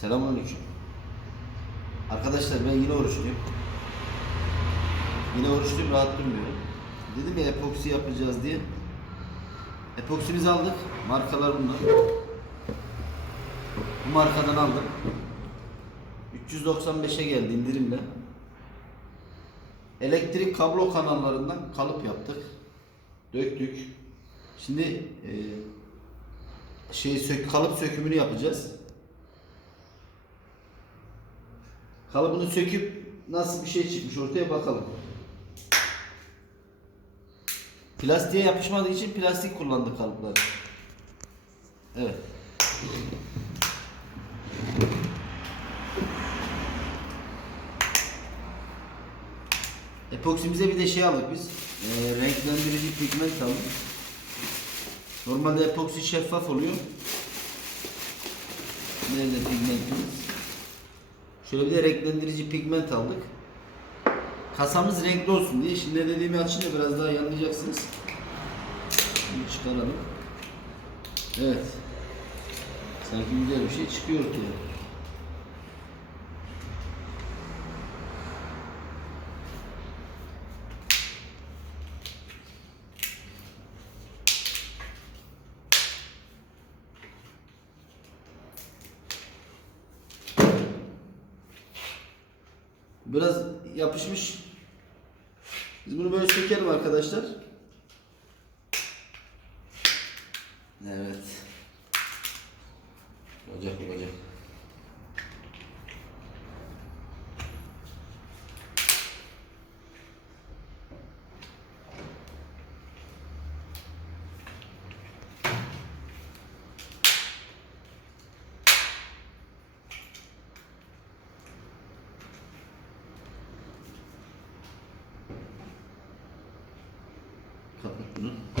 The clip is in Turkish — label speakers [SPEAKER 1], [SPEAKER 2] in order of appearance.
[SPEAKER 1] Selamünaleyküm. Arkadaşlar ben yine oruçluyum. Yine oruçluyum rahat durmuyorum. Dedim ya epoksi yapacağız diye. Epoksimizi aldık. Markalar bunlar. Bu markadan aldım. 395'e geldi indirimle. Elektrik kablo kanallarından kalıp yaptık. Döktük. Şimdi e, şey sök kalıp sökümünü yapacağız. Kalıbını söküp nasıl bir şey çıkmış ortaya bakalım. Plastiğe yapışmadığı için plastik kullandık kalıpları. Evet. Epoksimize bir de şey aldık biz. Ee, renklendirici pigment aldık. Normalde epoksi şeffaf oluyor. Nerede pigmentimiz? Şöyle bir de renklendirici pigment aldık. Kasamız renkli olsun diye. Şimdi ne dediğimi açınca biraz daha iyi anlayacaksınız. Bunu çıkaralım. Evet. Sanki güzel bir şey çıkıyor ortaya. Biraz yapışmış. Biz bunu böyle sökelim arkadaşlar. Evet. Olacak olacak. Kapat bunu.